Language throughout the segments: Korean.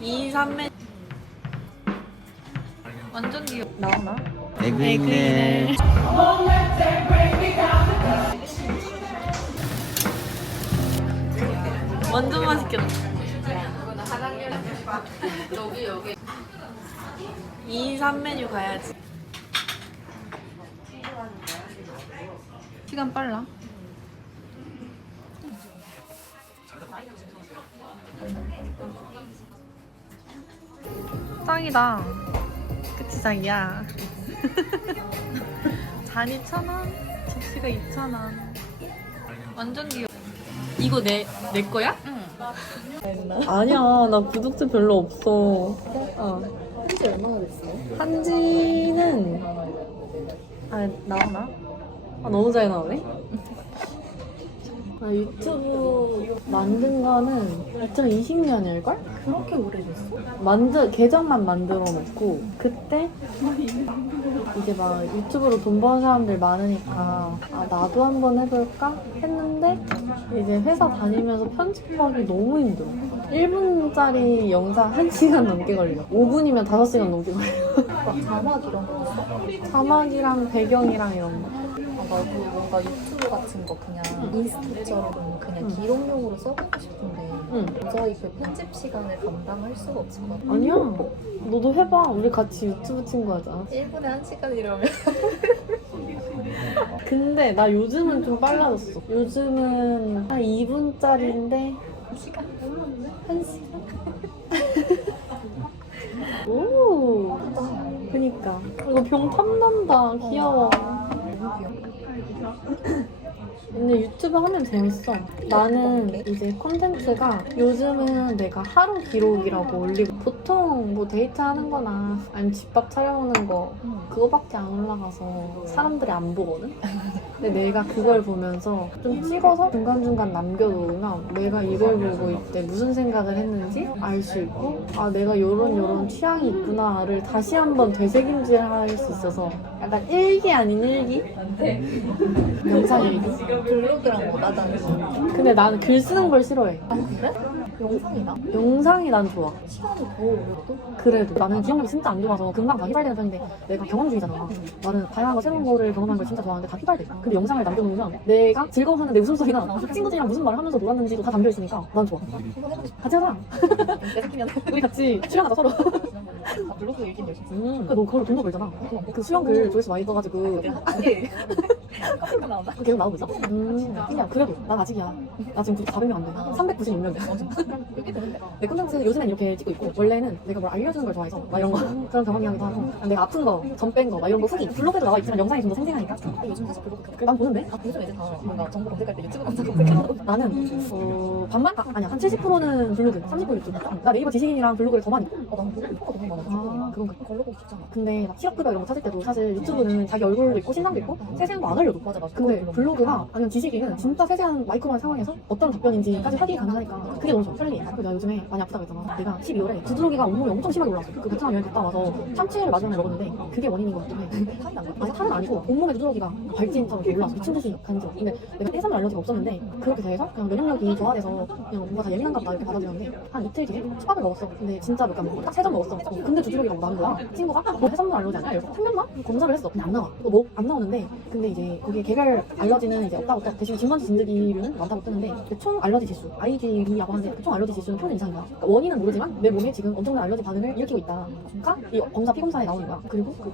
2, 3매 완전 귀여워 나오나? 있네. 완전 맛있겠다 2, 3메뉴 가야지 시간 빨라. 짱이다. 그치 짱이야. 잔이 천 원, 접시가 이천 원. 완전 귀여워 이거 내, 내 거야? 아니야, 나 구독자 별로 없어. 어. 한지 얼마나 됐어? 한지는 아 나오나? 아 너무 잘 나오네. 아, 유튜브 만든 거는 2020년일걸? 그렇게 오래됐어? 만드 계정만 만들어 놓고 그때 이제 막 유튜브로 돈 버는 사람들 많으니까 아 나도 한번 해볼까 했는데 이제 회사 다니면서 편집하기 너무 힘들어 1분짜리 영상 1시간 넘게 걸려 5분이면 5시간 넘게 걸려 막 자막 이런 거? 자막이랑 배경이랑 이런 거 아, 나도 뭔가 유튜브 같은 거 그냥 인스타처럼 그냥 기록용으로 써보고 싶은데 응. 도저히 그 편집 시간을 감당할 수가 없을 것 같아. 아니야 너도 해봐 우리 같이 유튜브 친구 하자 1분에 1시간 이러면 근데 나 요즘은 좀 빨라졌어. 요즘은 한 2분짜리인데 1시간? 1시간? 오, 그니까. 이거 병 탐난다. 귀여워. 너무 귀여워. Yeah. 근데 유튜브 하면 재밌어. 나는 이제 콘텐츠가 요즘은 내가 하루 기록이라고 올리고 보통 뭐 데이트 하는 거나 아니면 집밥 차려오는 거 응. 그거밖에 안 올라가서 사람들이 안 보거든? 근데 내가 그걸 보면서 좀 찍어서 중간중간 남겨놓으면 내가 이걸 보고 이때 무슨 생각을 했는지 알 수 있고 아 내가 요런 요런 취향이 있구나를 다시 한번 되새김질 할 수 있어서 약간 일기 아닌 일기? 영상 블로그랑 뭐 나다는 거. 근데 나는 글 쓰는 걸 싫어해 아, 그래? 영상이나? 영상이 난 좋아 시간이 더 오래도? 그래도 나는 기억력이 진짜 안 좋아서 금방 다 휘발되는 편인데 내가 경험주의잖아 나는 다양한 거 새로운 거를 경험하는 걸 진짜 좋아하는데 다 휘발돼 근데 영상을 남겨놓으면 내가 즐거워하는 내 웃음소리나 친구들이랑 무슨 말을 하면서 놀았는지도 다 담겨있으니까 난 좋아 한번 해보고 싶어. 같이 하자 내 새끼면 우리 같이 출연하자 서로 아, 블로그 읽긴 열심히 음, 너 그걸로 돈도 벌잖아. 그 수영 글 조회수 많이 떠가지고. 아니 깜짝 나온다. 그거 계속 나오고 있어? 음, 그냥 그래도 난 아직이야. 나 지금 400명 안 돼. 396명 돼. 여기 되는데. 내 콘텐츠 요즘엔 이렇게 찍고 있고 원래는 내가 뭘 알려주는 걸 좋아해서 막 이런 거 그런 경험이기도 하고 내가 아픈 거, 점 뺀 거 막 이런 거 후기 블로그에도 나와 있지만 영상이 좀 더 생생하니까. 근데 요즘 사실 블로그 그렇게 난 보는데? 아, 요즘 애들 다 뭔가 정보 검색할 때 유튜브 검색 검색하고. 나는 어, 반반? 아, 아니야. 한 70%는 블로그 30% 유튜브 나 네이버 지식인이랑 블로그를 더 많이. 어, 나는 블로그 가 너무 많아 가지고 아 그런가 걸러 보기 쉽잖아. 근데 막 실업급여 이런 거 찾을 때도 사실 유튜브는 자기 얼굴도 있고 신상도 있고 세세한 거 안 알려줘 맞아 맞아. 근데 블로그나 아니면 지식인은 진짜 세세한 마이크로한 상황에서 어떤 답변인지까지 확인이 가능하니까 그게 너무 좋아. 편리해 그래서 내가 요즘에 많이 아프다고 했잖아. 내가 12월에 두드러기가 온몸에 엄청 심하게 올라왔어. 그 베트남 여행 갔다 와서 참치를 마지막에 먹었는데 그게 원인인 것 해. 탈이 난 거야? 아니 탈은 아니고 온몸에 두드러기가 발진처럼 올라왔어. 미친 듯이 간지러 근데 내가 해산물 알러지가 없었는데 그렇게 돼서 그냥 면역력이 저하돼서 그냥 뭔가 다 예민한가 보다 이렇게 받아들였는데 한 이틀 뒤에 수박을 먹었어. 근데 진짜 몇개 안 먹고 딱세 점 먹었어 어, 근데 두드러기가 막 나는 거야? 친구가 너 해산물 알러지 아니야? 이래서 생겼나? 검사를 했어. 근데 안 나와. 뭐안 나오는데 근데 이제 거기에 개별 알러지는 이제 없다고 떠 대신 진먼지 진드기류는 많다고 뜨는데 그 총 알러지 지수 IgE라고 하는데 그 총 알러지 지수는 평균 이상인 거야. 그러니까 원인은 모르지만 내 몸에 지금 엄청난 알러지 반응을 일으키고 있다. 그러니까 이 검사 피검사에 나오는 거야. 그리고 그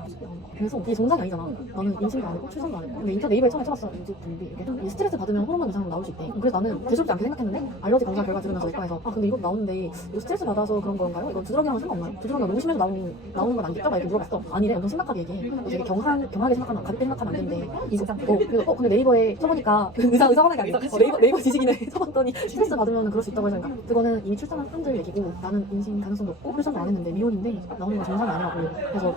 그래서 이게 정상이 아니잖아. 나는 안 했고 출산도 안 했고. 근데 인터 네이버에 처음에 쳐봤어. 유튜브 분들이 이렇게 이 스트레스 받으면 호르몬 이상 나올 수 있대. 그래서 나는 대수롭지 않게 생각했는데 알러지 검사 결과 들으면서 내과에서 아 근데 이거 나오는데 이거 스트레스 받아서 그런 건가요? 이건 두드러기랑 상관없나요? 두드러기가 너무 심해서 나오는, 나오는 건 아니겠죠? 막 이렇게 물어봤어. 아니래 엄청 심각하게 얘기해. 너 되게 경한, 경하게 생각하면 가볍게 생각하면 안 되는데 이거 어, 그래서 어 근데 네이버에 쳐보니까 그 의사 의사 하는 게 아니라 어, 네이버, 네이버 지식인에 쳐봤더니 스트레스 받으면 그럴 수 있다고 해서 그러니까. 그거는 이미 출산한 사람들 얘기고 나는 임신 가능성도 없고 출산도 안 했는데 미혼인데 나오는 건 정상이 아니라고. 그래서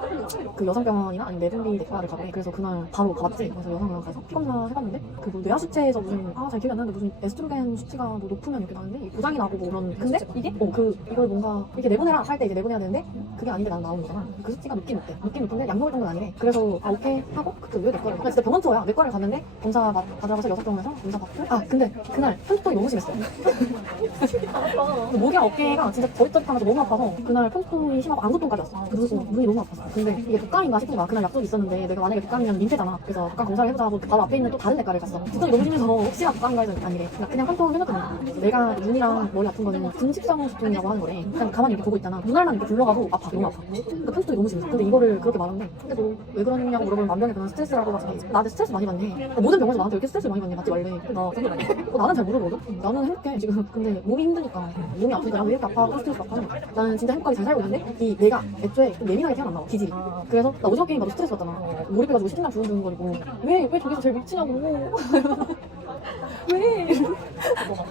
그 여성병원이나 아니면 내분비 내과를 가래 그래서 그날 바로 가봤지. 그래서 여성병원 가서 피검사 해봤는데 그 뭐 뇌하 수치에서 무슨 아 잘 기억이 안 나는데 무슨 에스트로겐 수치가 뭐 높으면 이렇게 나는데 고장이 나고 뭐 그런 근데 이게 어 그 이걸 뭔가 이렇게 내보내라 할 때 이제 내보내야 되는데 그게 아닌데 난 나오는 거잖아. 그 수치가 높긴 높대. 높긴 높은데 약 먹을 정도는 아니래. 그래서 아 오케이 하고 그때 왜 내과를? 나 진짜 병원 투어야. 내과를 갔는데 검사 받, 받으러 가서 여섯 병원에서 검사 받고 아 근데 그날 편두통이 너무 심했어요. 목이랑 어깨가 진짜 저릿저릿하면서 너무 아파서 그날 편두통이 심하고 안구통까지 왔어. 그래서 눈이 너무 아팠어. 근데 이게 독감인가 싶은 거야. 그날 약속이 있었는데 내가 만약에 독감이면 민폐잖아. 그래서 독감 검사를 해보자 하고 바로 앞에 있는 또 다른 내과를 갔어. 두통이 너무 심해서 혹시나 독감인가 해서 아니래. 그냥, 그냥 편통을 생각했는 거야. 내가 눈이랑 머리 아픈 거는 분집성 두통이라고 하는 거래. 그냥 가만히 이렇게 보고 있잖아. 눈알만 이렇게 굴러가도 아파. 너무 아파. 그러니까 편통이 너무 심했어. 근데 이거를 그렇게 말하는데 근데 뭐왜 그러냐고 물어보면 만병의 그런 스트레스라고 막 자기 나한테 스트레스 많이 받네. 모든 병원에서 나한테 왜 이렇게 스트레스 많이 받니? 맞지. 근데 나 어, 나는 잘 모르거든. 나는 행복해 지금. 근데 몸이 힘드니까 몸이 아프니까 왜 이렇게 아파? 스트레스 받고 하는 거야. 나는 진짜 행복하게 잘 살고 있는데 이 내가 애초에 좀 예민하게 태어났나 봐. 기질이. 그래서 나 오징어 게임 봐도 스트레스 받잖아. 몰입해가지고 시킨장 두근두근거리고 왜 왜 저기서 제일 미치냐고. 왜?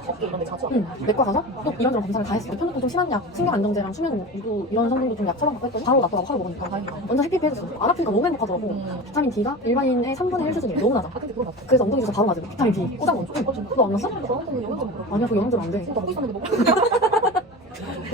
어깨 이런 데 자주 응. 내과 가서 또 이런저런 검사를 다 했어. 편도통 좀 심한 약, 신경 안정제랑 수면 유도 이런 성분도 좀 약 처방받고 했더니 바로 낫더라고 하루 먹으니까 다행이다. 완전 해피해졌어. 안 아프니까 너무 행복하더라고. 음. 비타민 D가 일반인의 3분의 1 수준이야. 너무 낮아. 아 근데 그거 맞다 그래서 엉덩이 주사 바로 맞아. 비타민 D 꽂아 먼저. 너안 났어? 저한테는 영양제 먹으러 아니야, 그거 영양제로 안 돼. 먹고 있었는데 먹고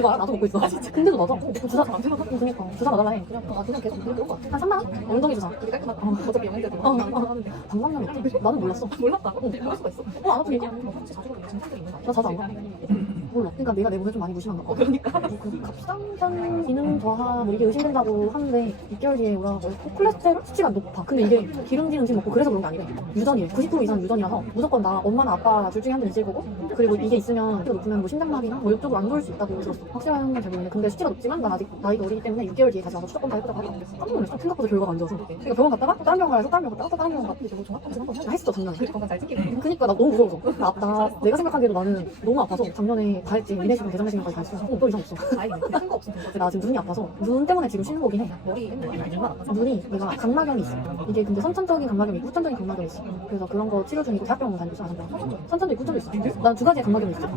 알아? 나도 먹고 있어. 근데도 맞아. 그 주사 잘안 피면 그니까 주사 맞아라 해. 그냥 아 그냥 계속 그런 거 같아 한 3만 원? 엉덩이 주사. 되게 깔끔하다 어차피 영양제도 어, 어. 하는데 방광염 있지? 나는 몰랐어. 몰랐다 어 그럴 수가 있어 어, 안. 혹시 자주 증상들이 있는 거? 나 자주 안 가. 몰라. 그러니까 내가 내 몸에 좀 많이 무심한가 봐. 그러니까 그 갑상선 기능 저하 뭐 이게 의심된다고 하는데 6개월 뒤에 오라고 해서 콜레스테롤 수치가 높아. 근데 이게 기름진 음식 먹고 그래서 그런 게 아니래. 유전이래. 90% 이상 유전이라서 무조건 나 엄마나 아빠 둘 중에 한분 있을 거고 그리고 이게 있으면 수치가 높으면 뭐 심장마비나 뭐 이쪽으로 안 좋을 수 있다고 들었어. 확실한 건잘 모르겠는데 근데 수치가 높지만 난 아직 나이가 어리기 때문에 6개월 뒤에 다시 와서 추적 검사 해보자고 하고 깜짝 놀랐어. 생각보다 결과가 안 좋아서. 그러니까 병원 갔다가 또 다른 병원 가서 또 다른 병원 갔다가 또 다른 병원 갔다 저거 종합검진 한번 나 했어 장난이. 건강 잘 지키네 그니까 나 너무 무서워서 나, 나 내가 생각하기에도 나는 너무 아파서 작년에 다 했지 미내시경 대장내시경까지 다 했어. 어, 또 이상 없어. 다행이네 큰거 없으면 근데 나 지금 눈이 아파서. 눈 때문에 지금 쉬는 거긴 해. 머리 머리 얼마나 아파 눈이 내가 각막염이 있어. 이게 근데 선천적인 각막염이 있고 후천적인 각막염이 있어. 그래서 그런 거 치료 중이고 대학병원 다니고 있어 아산병원 선천도 있고 후천도 있어. 난 두 가지의 각막염이 있어.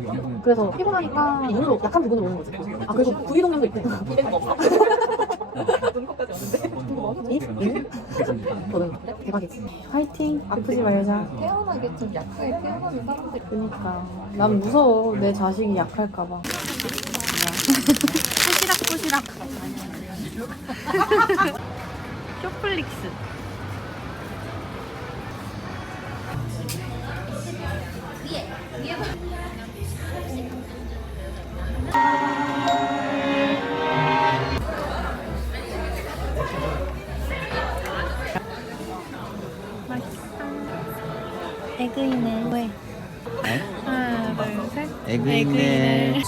그래서 피곤하니까 눈으로 약한 부분으로 오는 거지. 아 그리고 부위동염도 있대. 거 없어 화이팅 아프지 말자 태어나게 좀 약하게 태어나는 사람들이 그니까 난 무서워 내 자식이 약할까봐 꼬시락 꼬시락. 쇼플릭스. 에그이네. 왜? 하나, 둘, 셋. 에그 있네 에그이네.